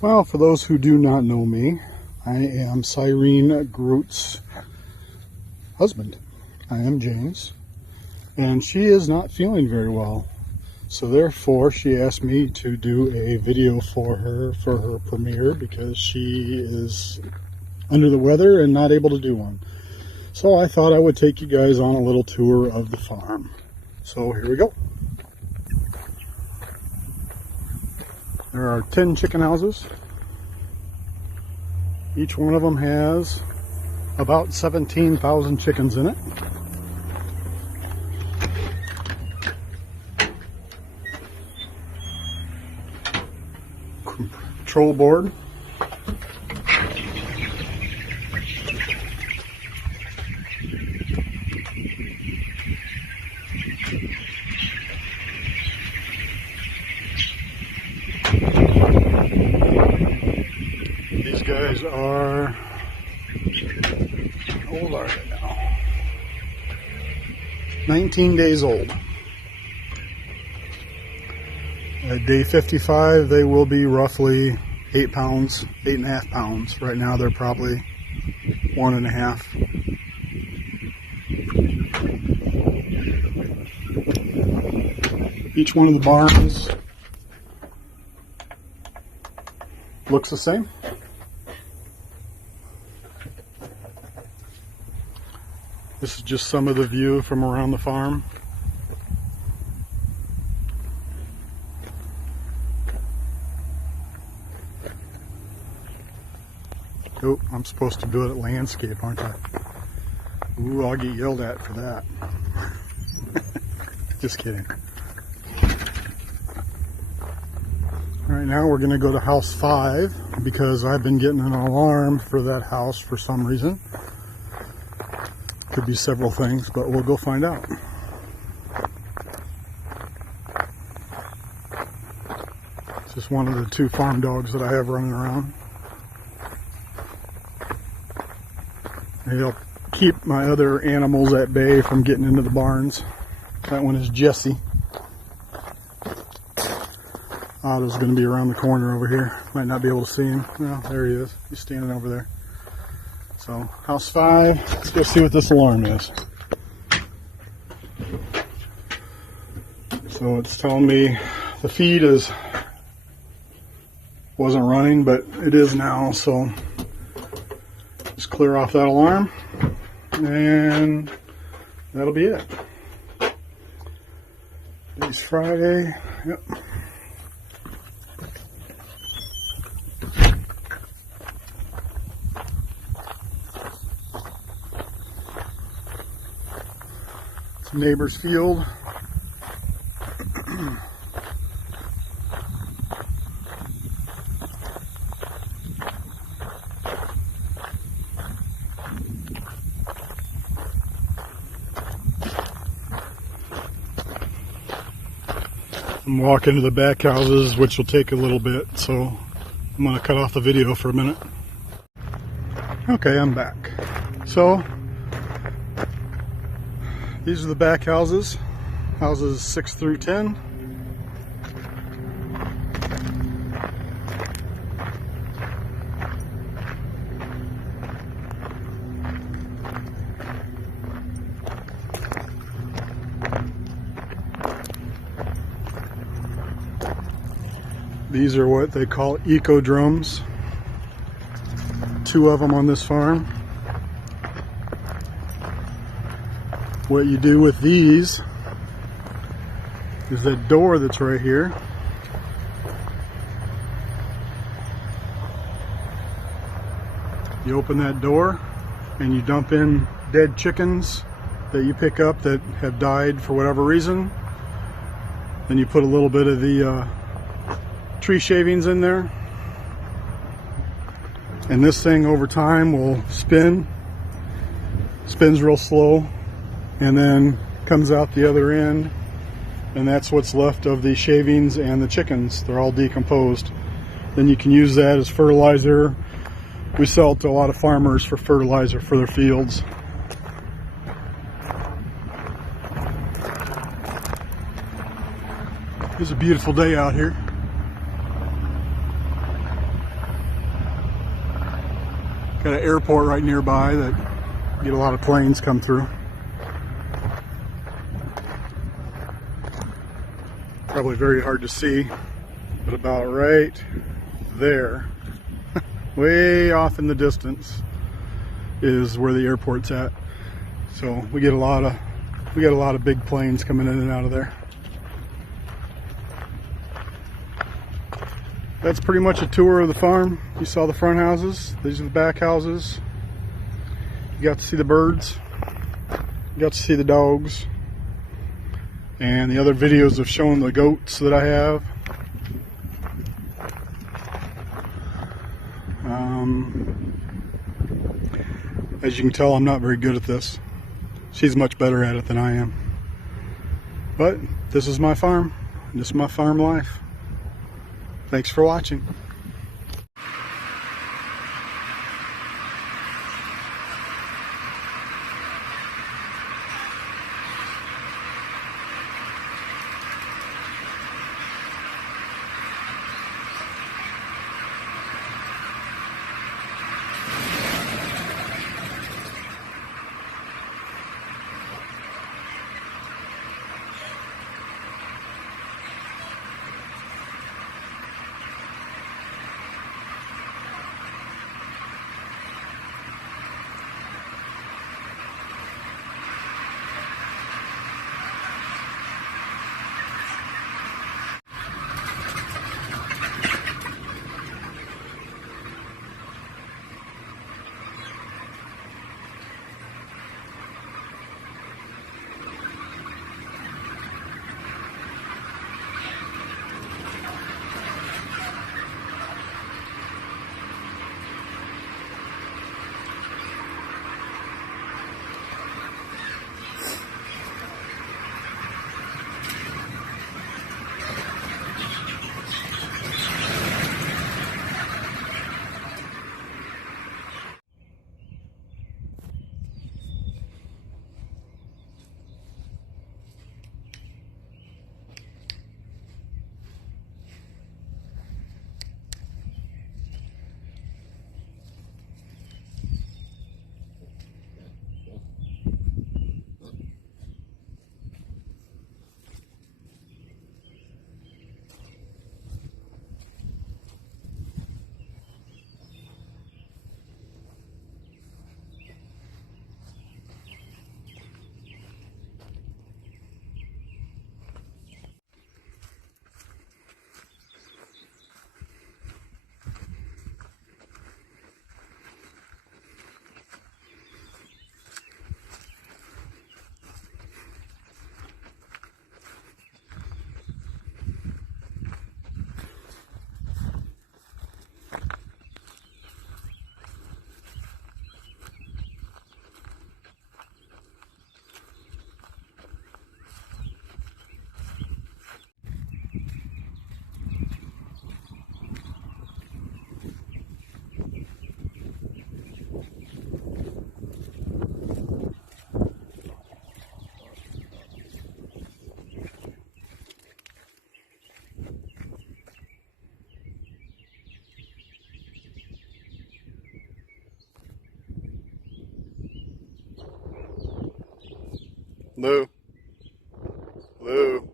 Well, for those who do not know me, I am Cyrene Groot's husband. I am James, and she is not feeling very well. So therefore, she asked me to do a video for her premiere because she is under the weather and not able to do one. So I thought I would take you guys on a little tour of the farm. So here we go. There are 10 chicken houses. Each one of them has about 17,000 chickens in it. Control board. These guys are, how old are they now? 19 days old. At day 55, they will be roughly 8 pounds, 8.5 pounds. Right now, they're probably 1.5. Each one of the barns looks the same. This is just some of the view from around the farm. Oh, I'm supposed to do it at landscape, aren't I? Ooh, I'll get yelled at for that. Just kidding. Right now we're going to go to house 5 because I've been getting an alarm for that house for some reason. Could be several things, but we'll go find out. It's just one of the 2 farm dogs that I have running around. They'll keep my other animals at bay from getting into the barns. That one is Jesse. Otto's going to be around the corner over here. Might not be able to see him. Well, there he is. He's standing over there. So, house 5. Let's go see what this alarm is. So it's telling me the feed wasn't running, but it is now. So just clear off that alarm, and that'll be it. Today's Friday. Yep. Neighbor's field. I'm walking to the back houses, which will take a little bit, so I'm going to cut off the video for a minute. Okay, I'm back. So these are the back houses, houses 6 through 10. These are what they call eco-drums. 2 of them on this farm. What you do with these is that door that's right here. You open that door and you dump in dead chickens that you pick up that have died for whatever reason. Then you put a little bit of the tree shavings in there. And this thing over time will spins real slow, and then comes out the other end, and that's what's left of the shavings and the chickens. They're all decomposed. Then you can use that as fertilizer. We sell it to a lot of farmers for fertilizer for their fields. It's a beautiful day out here. Got an airport right nearby that get a lot of planes come through. Probably very hard to see, but about right there, way off in the distance, is where the airport's at. So we get a lot of big planes coming in and out of there. That's pretty much a tour of the farm. You saw the front houses. These are the back houses. You got to see the birds. You got to see the dogs. And the other videos of showing the goats that I have. As you can tell, I'm not very good at this. She's much better at it than I am. But this is my farm. This is my farm life. Thanks for watching. Lou. Lou.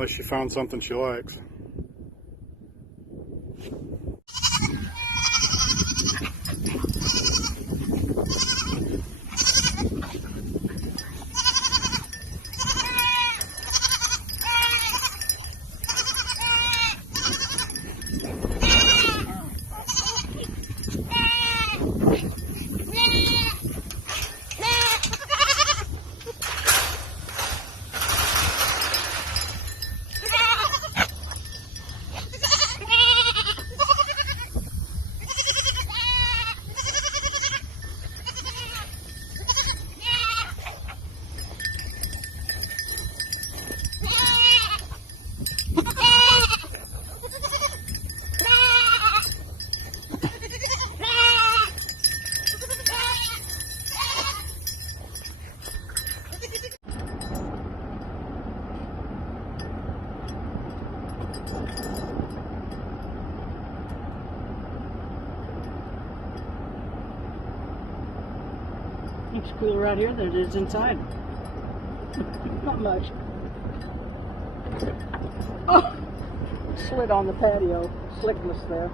Apparently she found something she likes. It's cooler out here than it is inside. Not much. Oh! Slid on the patio. Slickless there.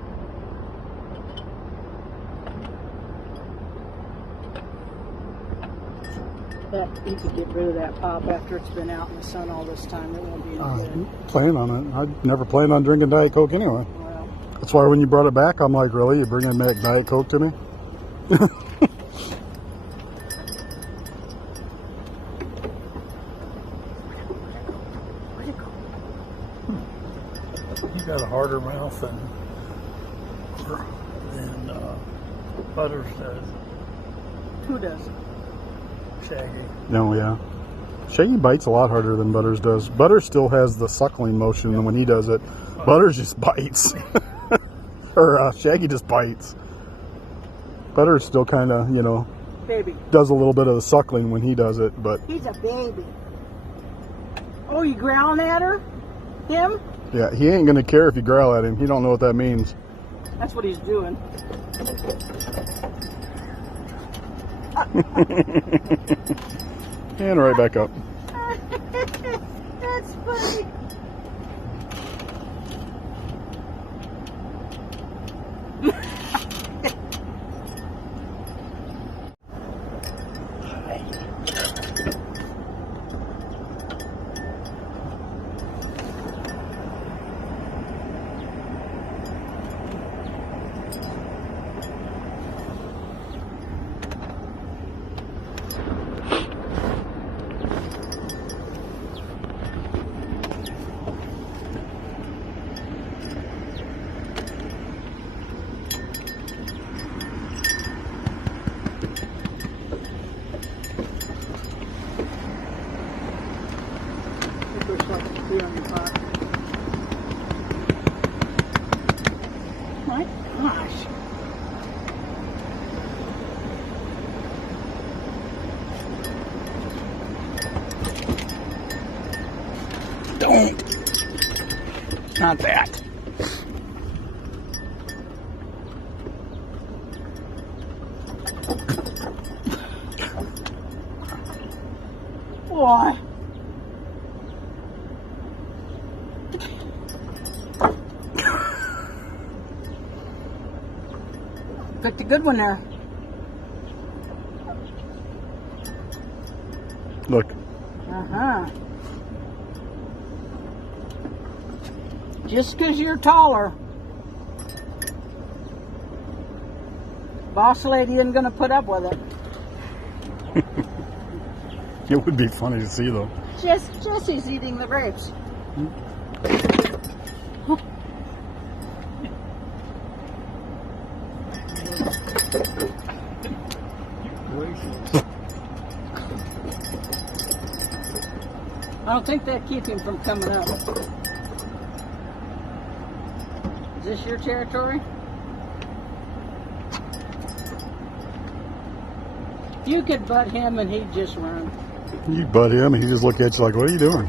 You could get rid of that pop after it's been out in the sun all this time. It won't be any good. Plan on it. I never planned on drinking Diet Coke anyway. Well, That's why when you brought it back, I'm like, really? You're bringing back Diet Coke to me? He's got a harder mouth than Butters does. who does? Shaggy. No, yeah. Shaggy bites a lot harder than Butters does. Butters still has the suckling motion when he does it. Butters just bites. Or Shaggy just bites. Butters still kind of, you know, Baby. does a little bit of the suckling when he does it, but He's a baby. Oh, you growling at her? Him? yeah, he ain't gonna care if you growl at him. He don't know what that means. That's what he's doing. And right back up. That's funny. My gosh. Don't. Not that. Boy. Picked a good one there. Look. Uh-huh. Just because you're taller. Boss lady isn't going to put up with it. It would be funny to see, though. Jesse's eating the grapes. I don't think that keep him from coming up. Is this your territory? You could butt him and he'd just run. You butt him, and he just look at you like, what are you doing?